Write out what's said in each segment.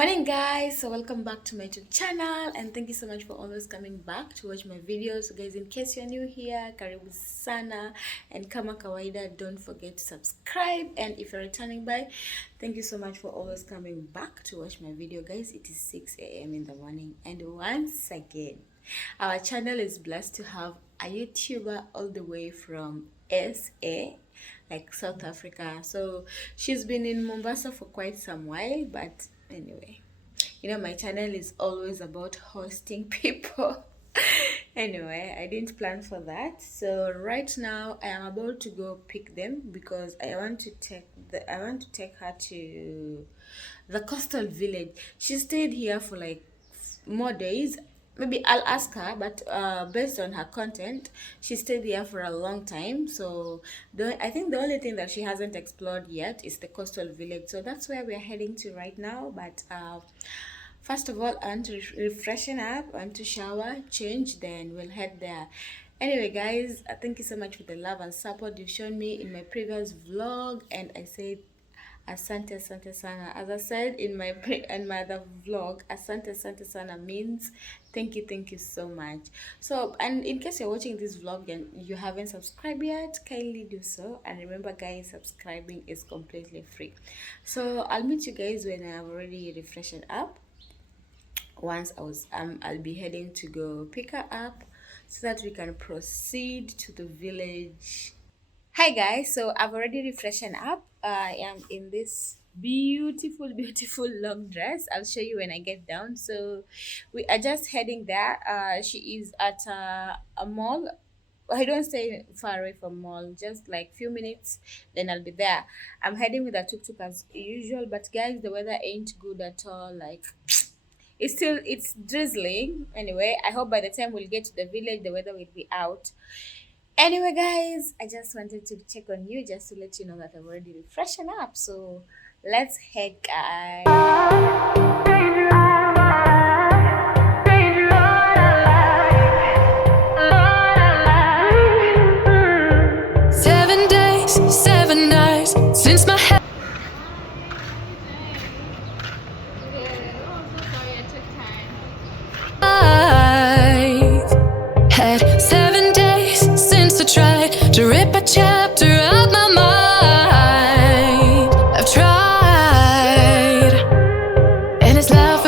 Morning guys, so welcome back to my YouTube channel and thank you so much for always coming back to watch my videos. So guys, in case you're new here, karibu sana, and kama kawaida, don't forget to subscribe, and if you're returning by, thank you so much for always coming back to watch my video. Guys, it is 6 a.m. in the morning, and once again our channel is blessed to have a YouTuber all the way from SA, like South Africa. So she's been in Mombasa for quite some while, but anyway, my channel is always about hosting people. Anyway, I didn't plan for that. So right now I am about to go pick them because I want to take her to the coastal village. She stayed here for like more days. Maybe I'll ask her, but based on her content, she stayed here for a long time. So I think the only thing that she hasn't explored yet is the coastal village. So that's where we're heading to right now. But first of all, I want to refreshen up, I want to shower, change, then we'll head there. Anyway, guys, thank you so much for the love and support you've shown me in my previous vlog, and I said asante sana. As I said in my other vlog, asante sana means thank you so much. So, and in case you're watching this vlog and you haven't subscribed yet, kindly do so. And remember guys, subscribing is completely free. So I'll meet you guys when I've already refreshed up. Once I'll be heading to go pick her up so that we can proceed to the village. Hi guys, so I've already refreshed up. I am in this beautiful long dress. I'll show you when I get down. So we are just heading there. She is at a mall. I don't stay far away from mall, just like few minutes, then I'll be there. I'm heading with a tuk-tuk as usual, but guys, the weather ain't good at all. Like, it's drizzling. Anyway, I hope by the time we'll get to the village, the weather will be out. Anyway, guys, I just wanted to check on you just to let you know that I've already refreshed up. So let's head, guys. 7 days, 7 nights since my head. Had 7 days since I tried to rip a chapter out my mind. I've tried, and it's love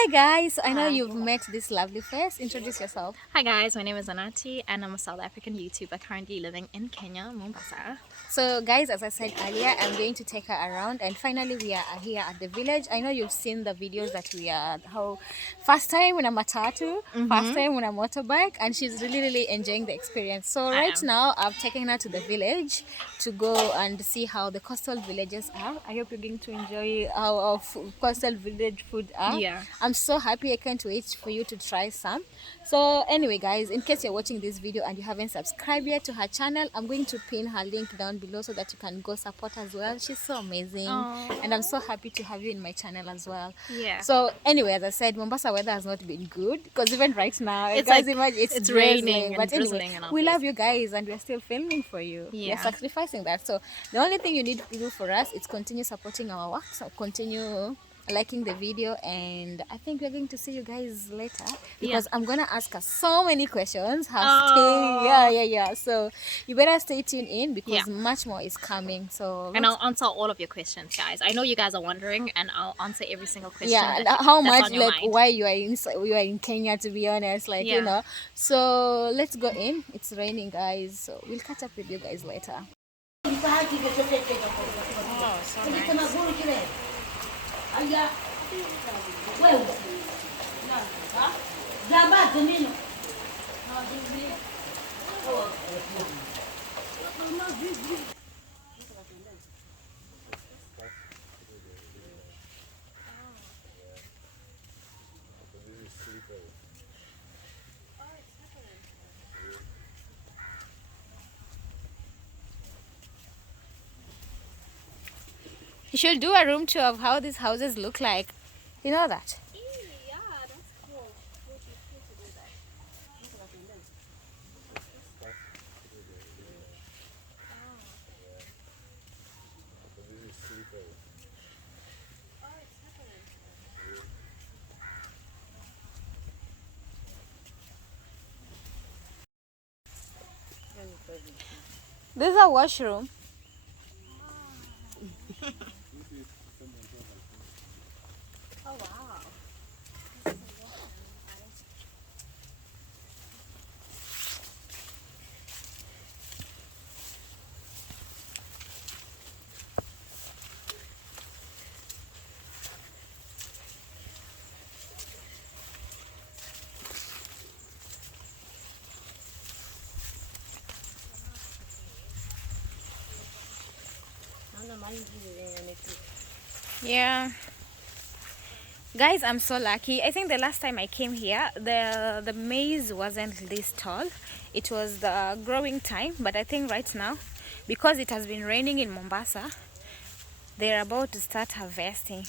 Hi guys, so I know you've met this lovely face. Introduce yourself. Hi guys, my name is Anati and I'm a South African YouTuber currently living in Kenya, Mombasa. So guys, as I said earlier, I'm going to take her around, and finally we are here at the village. I know you've seen the videos that we are, how first time in a matatu, first time on a motorbike, and she's really enjoying the experience. So right now I've taken her to the village to go and see how the coastal villages are. I hope you're going to enjoy how our coastal village food are. Yeah. I'm so happy. I can't wait for you to try some. So anyway guys, in case you're watching this video and you haven't subscribed yet to her channel, I'm going to pin her link down below so that you can go support as well. She's so amazing. Aww. And I'm so happy to have you in my channel as well. Yeah. So anyway, as I said, Mombasa weather has not been good because even right now, It's guys, like, imagine it's drizzling. raining But and anyway, drizzling and all we this. love you guys and we're still filming for you. Yeah. We're sacrificing that. So the only thing you need to do for us is continue supporting our work. So continue liking the video, and I think we're going to see you guys later because I'm gonna ask her so many questions. Yeah. So you better stay tuned in because much more is coming. So and I'll answer all of your questions, guys. I know you guys are wondering, and I'll answer every single question. Yeah, that, how that's much on your like mind. why you are in Kenya, to be honest, like you know. So let's go in. It's raining, guys. So we'll catch up with you guys later. Oh, so nice. You should do a room tour of how these houses look like. You know that? Yeah, that's cool. We'll be cool to do that. This is a washroom. Oh wow. Yeah. Guys, I'm so lucky. I think the last time I came here, the maize wasn't this tall. It was the growing time, but I think right now, because it has been raining in Mombasa, they're about to start harvesting.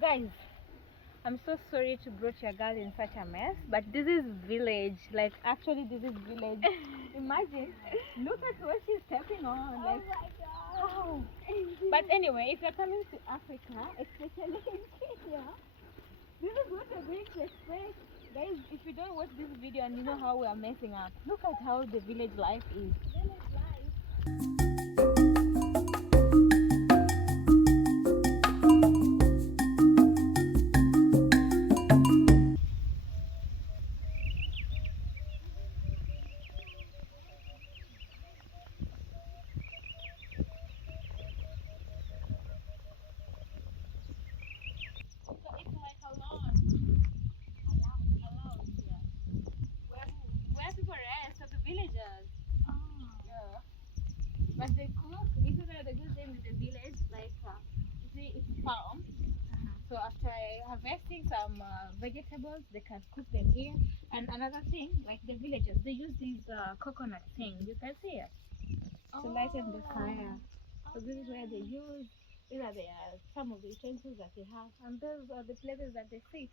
Guys, I'm so sorry to brought your girl in such a mess, but this is village. Like actually this is village. Imagine, look at what she's stepping on. Like, oh my god. Wow. But anyway, if you're coming to Africa, especially in Kenya, this is what you're going to expect. Guys, if you don't watch this video and you know how we are messing up, look at how the village life is. Village life. It's like a lawn. Alone here. Where people rest are the villagers. Yeah. But they cook. This is the good thing with the village. Like, you see, it's farm. So after harvesting some vegetables, they can cook them here. And another thing, like the villagers, they use these coconut thing. You can see it to lighten the fire. So this is where they use. These are the, some of the utensils that they have, and those are the places that they sit.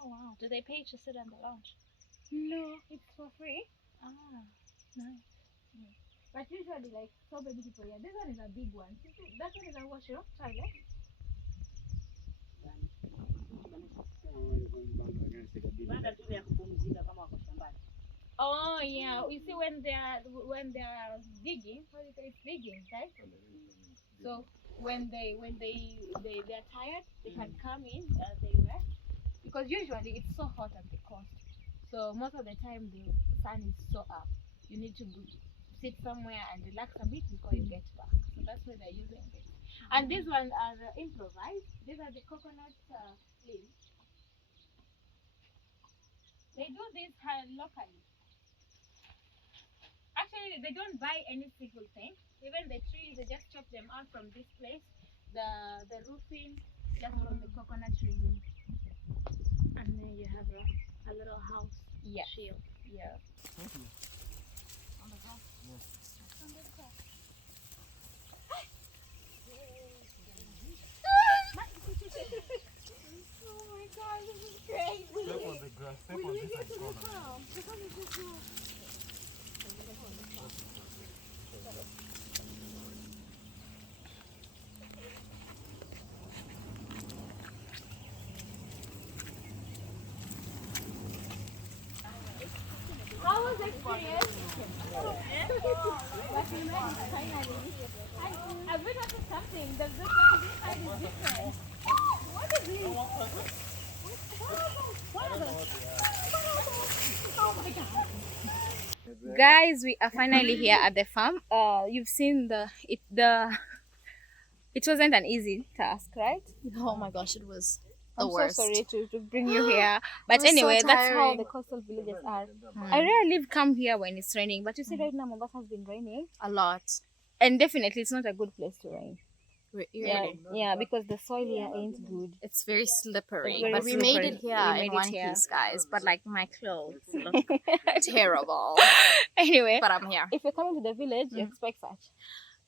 Oh wow. Do they pay to sit on the lounge? No, it's for free. Ah, nice. But usually, like so many people, yeah. This one is a big one. That one is a washroom toilet. Oh yeah, you see when they are digging, what do you say? It's digging, right? So when they are tired, they can come in, they rest, because usually it's so hot at the coast. So most of the time the sun is so up. You need to sit somewhere and relax a bit before you get back. So that's why they're using this. And these ones are improvised. These are the coconut leaves. They do this locally. Actually, they don't buy any single thing. Even the trees, they just chop them out from this place. The roofing, just from the coconut trimming. And then you have a little house. Yeah. Shield. Yeah. Oh my god, this is crazy. Step on the grass, step on this and corner. How was the experience? But you made it finally. I've been up to something. The this side is different. What is this? What are those? Oh my god. Guys, we are finally here at the farm. You've seen it wasn't an easy task, right? Oh my gosh, it was the I'm worst. so sorry to bring you here. But was so anyway, that's how tiring. the coastal villages are. I rarely come here when it's raining, but you see right now Mombasa has been raining. A lot. And definitely it's not a good place to rain. Yeah, Really. yeah, because the soil here ain't good. It's very slippery. It's very But we made slippery. it here We made in it one here. piece, guys. But like my clothes look terrible. Anyway, But I'm here. if you're coming to the village, you expect such.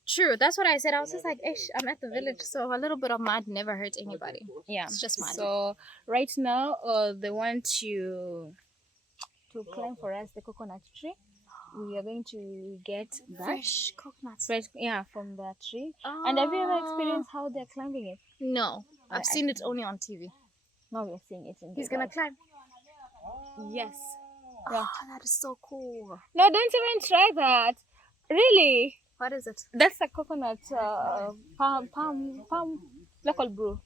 True, that's what I said. I was just like, ish, I'm at the village, so a little bit of mud never hurts anybody. Yeah, It's just mud. So right now, they want to climb for us the coconut tree. We are going to get that Fresh coconuts. fresh, yeah, from the tree. And have you ever experienced how they're climbing it? No, I've seen it only on TV. Now we're seeing it in He's the gonna wild. climb. Yes. Oh, that is so cool. No, don't even try that. Really? What is it? That's a coconut palm local brew.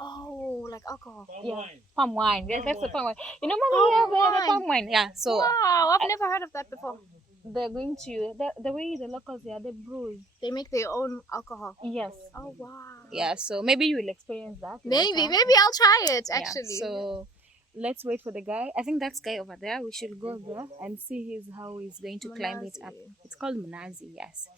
Oh, like alcohol. Yeah, palm wine. Yes, that's the palm wine. You know, Palm we have the wine. palm wine. Yeah. So Wow, I've never heard of that before. they're going to the way the locals here they brew. They make their own alcohol. Yes. Oh wow. Yeah. So maybe you will experience that. Maybe later. I'll try it Yeah, actually. so let's wait for the guy. I think that's guy over there. We should go there and see how he's going to climb it up. It's called Munazi, yes.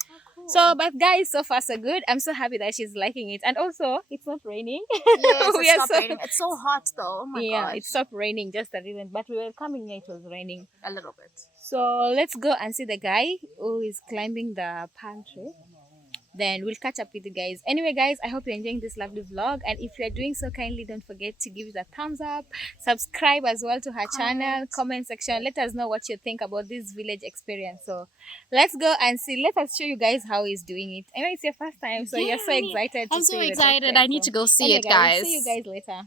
So, but guys, so far so good. I'm so happy that she's liking it, and also it's not raining. Yes, We it are stopped so- raining. It's so hot though. Oh my Yeah, gosh. it stopped raining just a little, but we were coming here, it was raining. A little bit. So let's go and see the guy who is climbing the palm tree. then we'll catch up with you guys. Anyway guys, I hope you're enjoying this lovely vlog, and if you're doing so, kindly don't forget to give it a thumbs up, subscribe as well to her channel, comment section, let us know what you think about this village experience. So let's go and see, let us show you guys how he's doing it. I know it's your first time, so you're so excited to I'm so see the excited. process. I need to go see Anyway, it, guys, guys. see you guys later.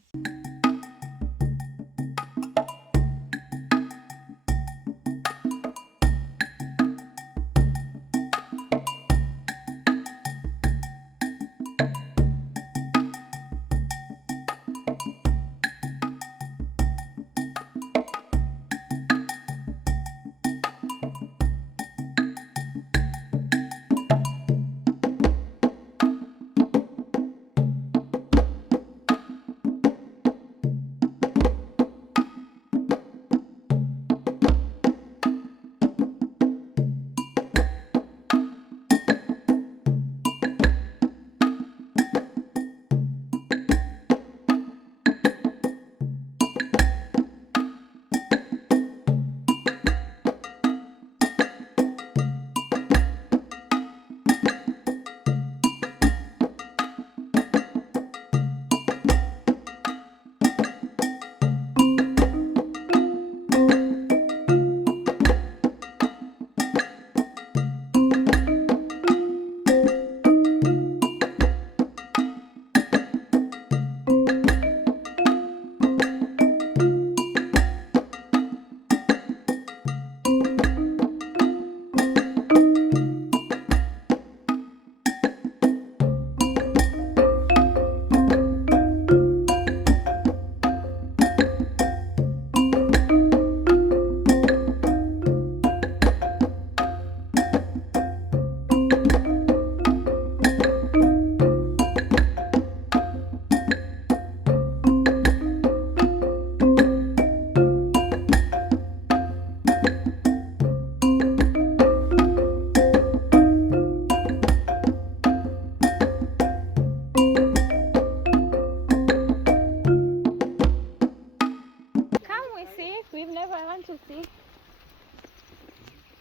Come, we see. We've never want to see.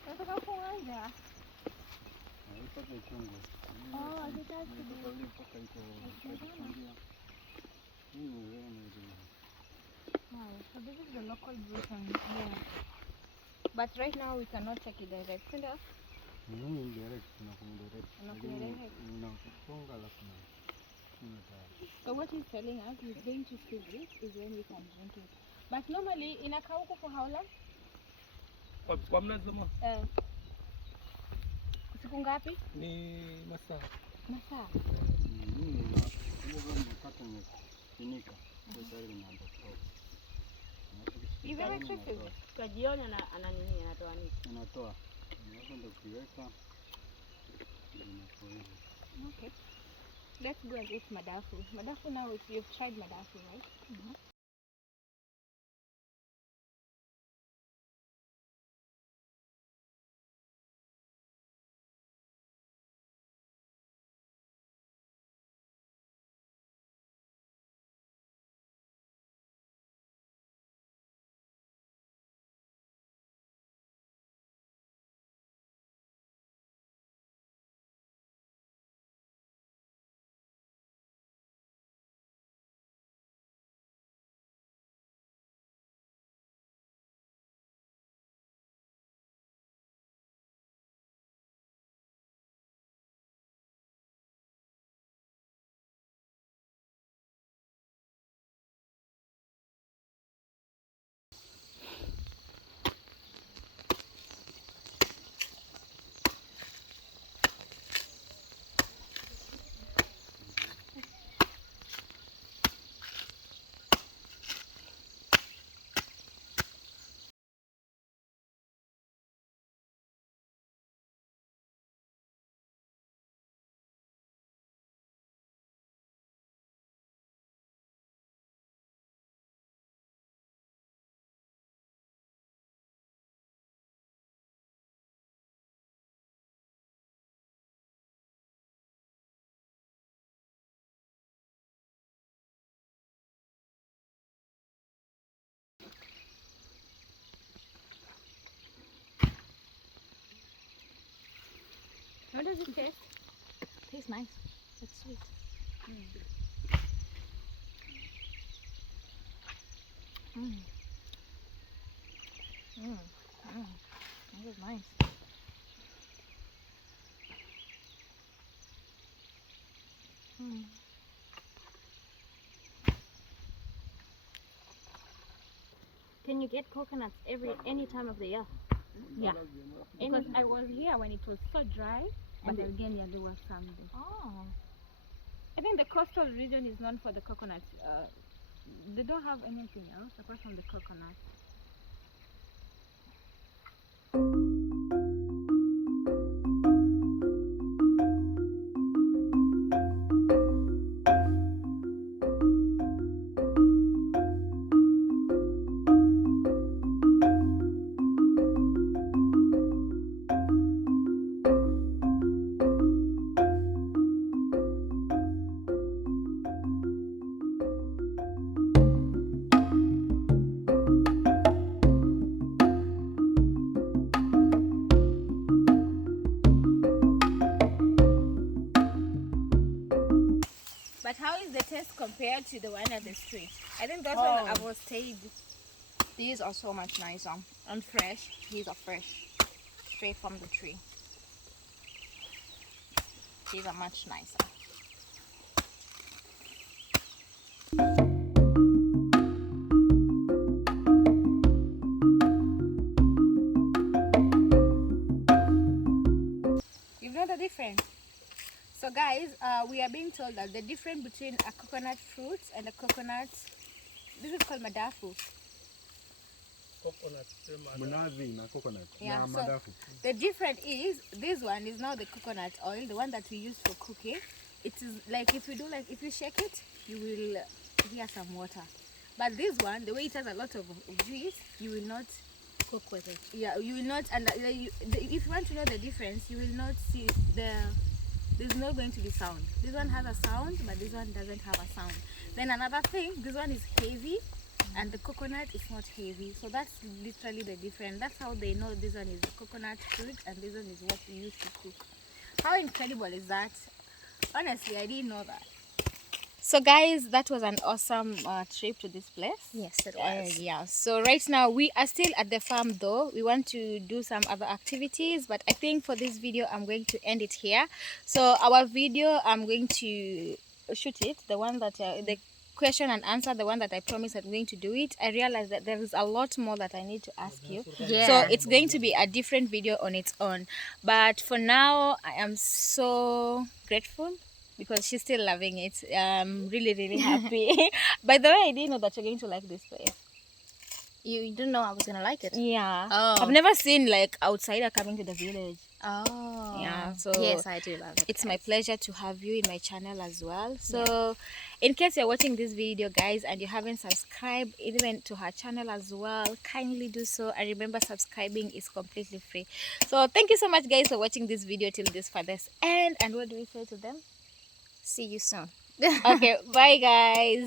Nataka kuanza. Oh, sitaki. Wow, so this is the local version. Yeah. But right now we cannot take it direct. Sindio? So what he's telling us, he's going to freeze it, is when we can drink it. But normally inakaa huko for how long? Kwa mnazama Siku ngapi? ni masaa. Masaa. Is that expensive? Kwa jioni ana nini anatoa nini? Anatoa. Hapo ndio kiweka. Okay. Let's go and eat madafu. Madafu now, you've tried madafu, right? Mm-hmm. How does it taste? Tastes nice. It's sweet. That was nice. Can you get coconuts any time of the year? Yeah. Because I was here when it was so dry, but And again, yeah, there was some. Oh. I think the coastal region is known for the coconuts. They don't have anything else apart from the coconut. But how is the taste compared to the one at the street? I think those ones are more stayed These are so much nicer. and fresh. These are fresh. Straight from the tree. These are much nicer. You know the difference? So guys, we are being told that the difference between a coconut fruit and a coconut, this is called madafu. Coconut. Mnazi na coconut. Yeah, Na so madafu. the difference is this one is now the coconut oil, the one that we use for cooking. It is like if you shake it, you will hear some water. But this one, the way it has a lot of juice, you will not Cook with it. Yeah, you will not, and if you want to know the difference, you will not see there's not going to be sound. This one has a sound, but this one doesn't have a sound. Then another thing, this one is heavy, and the coconut is not heavy. So that's literally the difference. That's how they know this one is the coconut fruit, and this one is what we use to cook. How incredible is that? Honestly, I didn't know that. So guys, that was an awesome trip to this place. Yes, it was. Yeah, so right now we are still at the farm though. We want to do some other activities, but I think for this video I'm going to end it here. So our video, I'm going to shoot it, the one that the question and answer, the one that I promised I'm going to do it. I realized that there is a lot more that I need to ask you. Yeah. So it's going to be a different video on its own. But for now, I am so grateful because she's still loving it. I'm really, really happy. By the way, I didn't know that you're going to like this place. You didn't know I was gonna like it. Yeah. Oh. I've never seen like outsider coming to the village. Oh. Yeah, so yes, I do love it. It's my pleasure to have you in my channel as well. So in case you're watching this video, guys, and you haven't subscribed even to her channel as well, kindly do so. And remember, subscribing is completely free. So thank you so much, guys, for watching this video till this farthest end. And what do we say to them? See you soon. Okay, bye guys.